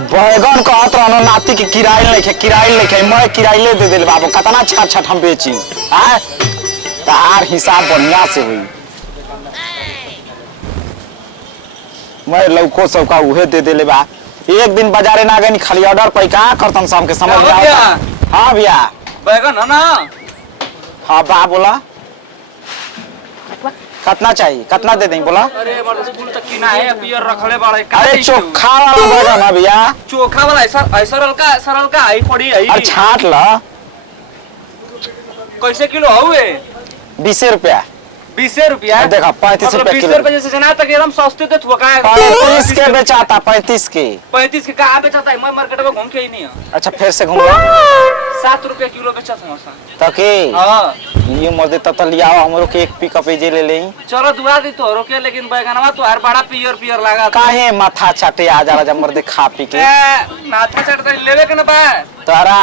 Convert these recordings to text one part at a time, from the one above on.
बैगन कहत रहनो नाती के किराए लेके मैं किराए दे दिल बाबू कितना छट छट हम बेची हां तार हिसाब बढ़िया से हुई मैं लौको सबका उहे दे देले बा एक दिन बाजारे ना गनी खाली ऑर्डर पे का करतन शाम के समझ में आता हां भैया बैगन है ना हां बा बोला कितना चाहिए कितना दे दें बोला अरे हमारे स्कूल तक की ना है पियर रखले बाड़े अरे चोखा वाला बैगन है भैया चोखा वाला ऐसा सरल का आई पड़ी है और छाट ला कैसे किलो हुए 20 रुपया 20 रुपया देखा 35 रुपया किलो 20 रुपया जैसे जना तक एकदम सस्ते थे थोका 35 के बेचाता 35 के 35 के कहां बेचता है मैं मार्केट में घूम के ही नहीं है अच्छा फिर से घूम 7 रुपया किलो बेचा समोसा तके हां ये मर्दे तत लिया हमरो के एक पिकअप जे ले लेई चलो दुआ दी तो रोके लेकिन बैगनवा तो हर बड़ा पियर लगा काहे माथा चाटे आ जाला जब मर्दे खा पी के माथा चटता लेवे के ना बा तारा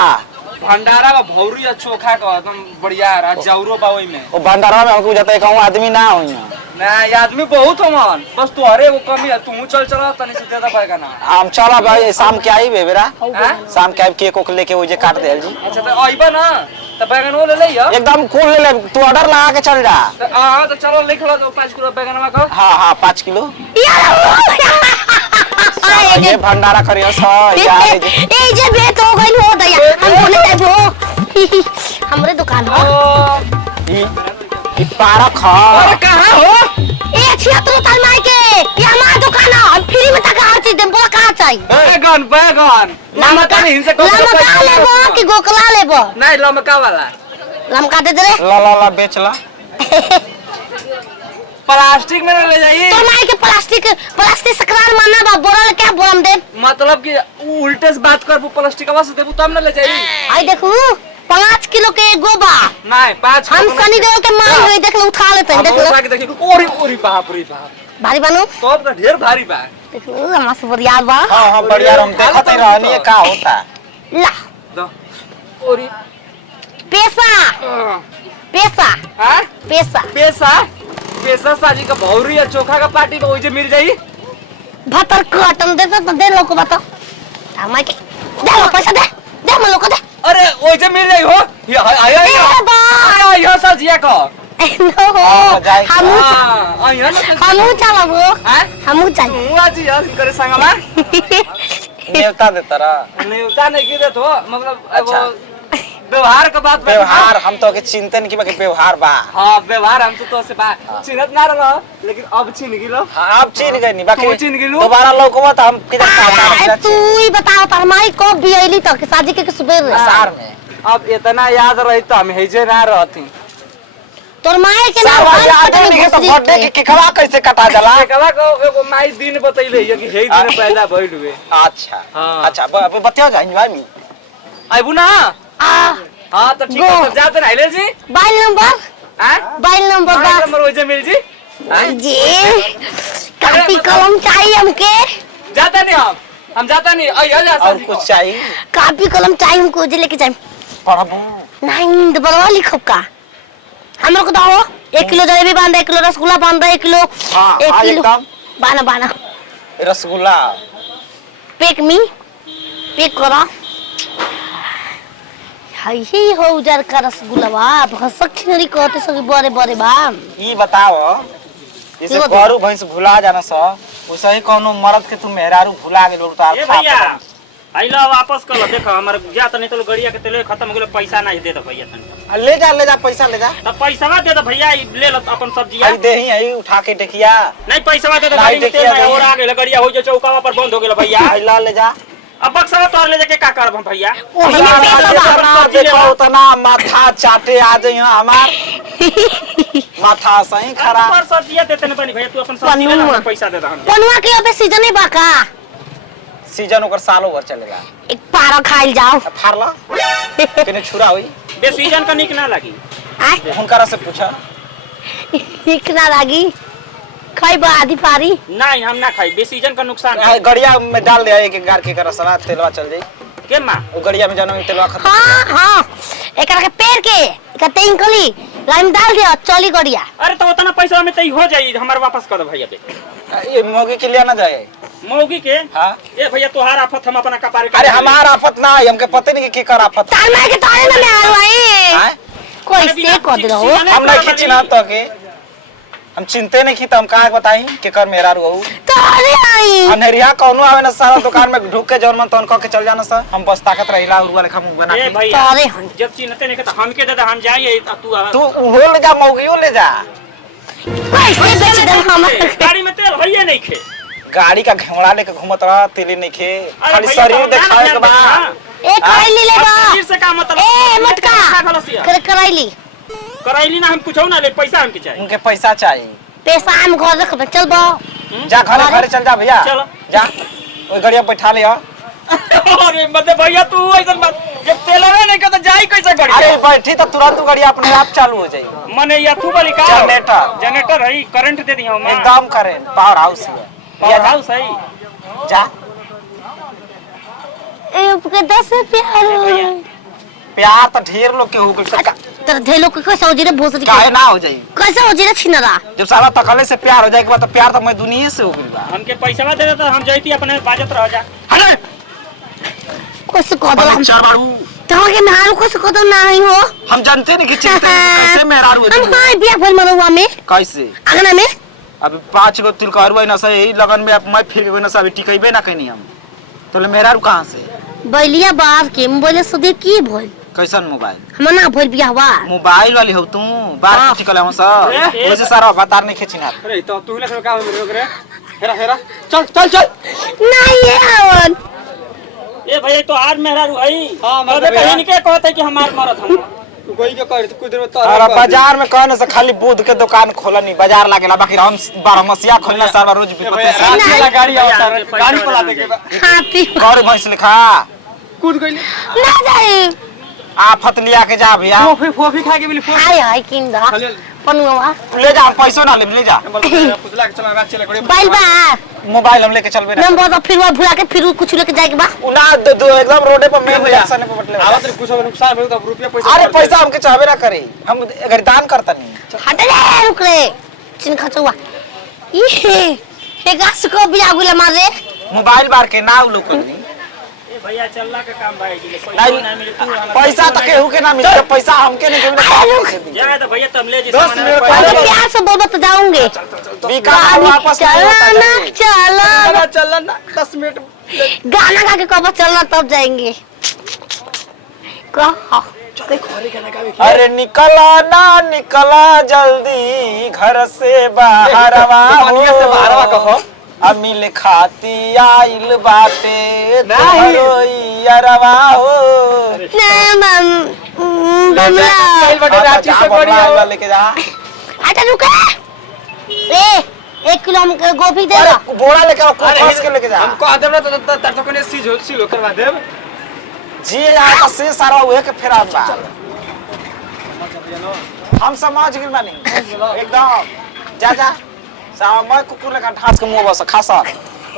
भंडारा में भौरी चोखा का एकदम बढ़िया है जाउरो बा ओई में ओ भंडारा में हमको जाता है कहूं आदमी ना होई ना ये आदमी बहुत हमन बस तू हरे वो कमी है तू चल तनी से देदा पाएगा ना हम चला भाई शाम के आई बेबेरा शाम के केक ओक लेके वो जे काट देल जी अच्छा तो आइबा ना तो बैगन वो ले ले एकदम कूल ले ले तू ऑर्डर लगा के चल जा हां तो चलो लिख लो 5 किलो बैगनवा का हां 5 किलो ये भंडारा करियो स यार ए जे बेट हो गइल हो दया हम बोले जाबो हमरे दुकान हो ई पारक ह अरे कहां हो ए छियात्रो ताल माई के ये हमार दुकान है हम फ्री में तक हर चीज देम बोला कहां चाहिए बैगन लमका लेबो कि गोकला लेबो नहीं लमका वाला लमका दे दे ला बेच ला प्लास्टिक में ले जाइए तो माई के प्लास्टिक सकरार मानना बा बोरल क्या बोलम दे मतलब कि उल्टे से बात करबो प्लास्टिक आवाज देबो तब ना ले जाइए आई देखू 5 किलो के एगो बा नहीं 5 हम सनी देव के मांग रही देख लो उठा लेते देख लो देखिए ओरी बाप रे बाप भारी बानो तो ढेर भारी बा देखो हमारा से बढ़िया बा हां बढ़िया हम देखत ही रहनी का होता ला दो ओरी पैसा पैसा हां पैसा पैसा साजी का भौरी या चोखा का पार्टी में ओजे मिल जाई भतर कटन दे तो दे लो को बता हमारे के दे लो पैसा दे मन लोग दे अरे ओजे मिल जाई हो ये आया यो साजिया का नो हमू चलाबो हमू चल हूं आज यार करे संगमा नेवता दे तारा नेवता नहीं की दे तो मतलब अच्छा व्यवहार का बात व्यवहार हम तो के चिंतन की बाकी व्यवहार बा हां व्यवहार हम तो से बा चिन्हत ना रहो लेकिन अब चिन्ह गिलो अब चिन्ह गई नहीं बाकी चिन्ह गिलो दोबारा लोगवा तो हम किधर खाता तू ही बता तो हमारी कब भी आईली तो के शादी के सुबह सार में अब इतना याद रही तो हम हेजे ना रहती तोर माई के ना तो बर्थडे के केकवा कैसे कटा जाला केकवा को एगो माई दिन बतैले है कि हे दिन पैदा भइल हुए अच्छा अच्छा बतिया जाई भाई मी आइबू ना हां तो ठीक है तो जाते रहले जी मोबाइल नंबर नंबर ओजे मिल जी जी कापी कलम चाहिए हमके जाता नहीं हम जाता नहीं आइए जा और कुछ चाहिए कापी कलम चाहिए हमको जे लेके जाए पढ़बो नहीं दबरवा लिखब का हमरो को दो 1 किलो जलेबी बांध 1 किलो रसगुल्ला बांध 1 किलो 1 किलो बाना रसगुल्ला पैक करा हाय ही हो उजर का रसगुल्ला बा भसक खिनरी कहते सभी बड़े बा ई बताओ जैसे गरु भैंस भुला जाना स वैसे ही कोनो मर्द के तू मेहरारू भुला गेल तो ए भैया आइला वापस कर लो देखो हमर जा त नहीं तो गड़िया के तेल खत्म हो गेल पैसा नहीं दे दो भैया तन ले जा पैसा ले जा तब पैसा दे दो भैया ले लो अपन सब्जी आई दे ही आई उठा के देखिया नहीं पैसा दे दो गाड़ी में तेल नहीं और आ गेल गड़िया हो जे चौकावा पर बंद हो गेल भैया ला ले जा अब बक्सा तोड़ ले जाके का करब भैया ओही में पैसा बा देखो उतना माथा चाटे आ जाई हमार माथा सही खराब पर सब्जी देते नहीं भैया तू अपन सब्जी ले लो पैसा दे दो पनुआ के अबे सीजन है बा का सीजन ओकर सालों भर चलेगा एक पारा खाइल जाओ फारला केने छुरा होई बे सीजन का निक ना लगी आय हुनकरा से पूछा निक ना लागी खाई बा आधी पारी नहीं हम ना खाई बे सीजन का नुकसान गड़िया में डाल दे एक गार के कर सला तेलवा चल जाई के मां वो गड़िया में जानो तेलवा खत्म हां एकरा के पेड़ के का तेंकली लाइन डाल दिया चली गड़िया। अरे तो उतना पैसा में तई हो जाई, हमारे वापस कर दो भैया बे। ये मोगी के लिए ना जाए। मौगी के हाँ ए भैया तोहार आफत हम अपना कपारे अरे हमारा आफत ना है, हमके पता नहीं कि कर आफत तार मार के तारे ना मैं आलवाई है। कैसे कर दे रहो। हम नहीं खींची ना तो के हम चिंते नहीं की, तो हम कहाँ बताई के कर मेरा रहू तारे आई अनहरिया कौनो आवे ना सारा दुकान में ढूक के जौन मन तौन कह के चल जाना सर। हम बस ताकत रहिला उरुआ लेखा मुंह बना ए के। भैया तारे हन जब चिन्हते नहीं तो हमके दे दे, हम जाइए तू आ तू हो ले जा मौगियो ले जा। कैसे बेच दे हम। गाड़ी में तेल भैया नहीं खे। गाड़ी का घेवड़ा लेके घूमत रहा, तेली नहीं खे, अरे खाली भैया, शरीर तो दिखावे के बा। ए कराइली ले बा शरीर से का मतलब ए मटका खलसिया कर कराइली कराइली ना, हम कुछ ना ले, पैसा हमके चाहिए। उनके पैसा चाहिए। पैसा हम घर रख चल बा जा घरे घरे चल जा भैया, चलो। जा ओई गाड़िया बैठा ले। अरे मतलब भैया तू ऐसा बात जब तेलवे नहीं करता जाई कैसे गाड़ी। अरे बैठी तो तुरंत गाड़िया अपने आप चालू हो जाएगी। मने या तू वाली का जनरेटर। जनरेटर है, करंट दे दिया हम एकदम करें पावर हाउस है। पावर हाउस है। जा ए के 10 रुपया प्यार तो ढेर लोग के हो गइल सरका तर धेलो के कैसे हो जी रे भोसड़ी काहे ना हो जाई। कैसे हो जी रे छिनरा। जब साला तकले से प्यार हो जाए के बाद तो प्यार तो मैं दुनिया से हो गइल बा। हमके पैसा दे देता हम जाईती अपने बाजत रह जा। अरे कैसे कदल हम चार बारू तो के मेहरारू कैसे कदल नहीं हो। हम जानते नहीं कि चिंता कैसे मेहरारू हो हम जाए। हां बिया भइल मरुआ में कैसे आंगना में अब 5 गो तिल करवा ना सही लगन में अब मैं फिर गई ना सब टिकइबे ना कहीं हम तो ले मेहरारू कहां से बैलिया बाप के मोबाइल से दे की भइल कैसन मोबाइल हम ना भइल बिया हुआ मोबाइल वाली हो तू बात टिकल हम सब वैसे सारा बता नहीं खींचना। अरे तो तू ले का रोक रे। हेरा हेरा चल चल चल। नहीं ये आवन ए भैया तो आज मेहरा रुई हाँ, तो मतलब बहन के कहते कि हमार मरत हम तू कोई के कर कुछ दिन में तो अरे बाजार में कहने से खाली दूध के दुकान खोलनी बाजार लागेला, बाकी हम 12 मसिया खोलना सारा रोज विपत्ति से रात वाला गाड़ी आवता रे, गाड़ी पला दे के बा। हाथी कर भैंस लिखा कूद गइल ना जाए आफत लिया के जा भैया। फोफी फोफी खा के मिली फोफी हाय हाय किंदा पनुवा ले जा पैसो ना ले जा फुसला के चला रात चले करे बैल बा मोबाइल हम लेके चलबे ना नंबर तो फिर वो भुला के फिर कुछ लेके जाएके बा उना दो एकदम रोडे पर मेन जंक्शन पे बटले आवत रे कुछ नुकसान भेल तो रुपया पैसा अरे पैसा हमके चाहबे ना करे, हम अगर दान करता नहीं। हट रे रुक रे चिन खचुआ ये गाछ को बिया गुले मार रे मोबाइल बार के ना लोग करनी ए भैया चलला के काम भाई जी नहीं ना मिले तू पैसा तक केहू के ना मिले, पैसा हमके नहीं देबे। जा तो भैया तुम ले जी 10 सामान मिनट अरे प्यार से बोल तो जाऊंगे बीका वापस चला ना चला चल ना 10 मिनट गाना गा के कब चलना तब जाएंगे कहा अरे निकला ना निकला जल्दी घर से बाहर दुकानिया से बाहरवा कहो। अमिल खाती आइल बाटे नहीं। अरवा हो ना बमला चल बटे रांची से बड़ी मोबाइल हो। लेके जा। अच्छा रुक रे 1 किलो हम गोभी दे अरे बोरा लेके आओ, फंस के लेके जा। हम कह देब ना तो तर तो कोने सीलो करवा देब। जी यहाँ से सारा उहे के फेरा बा। हम समझ गइल बानी एकदम। जा जा सारा मैं कुकुर लेखा ठास के मुंह बस खा सर।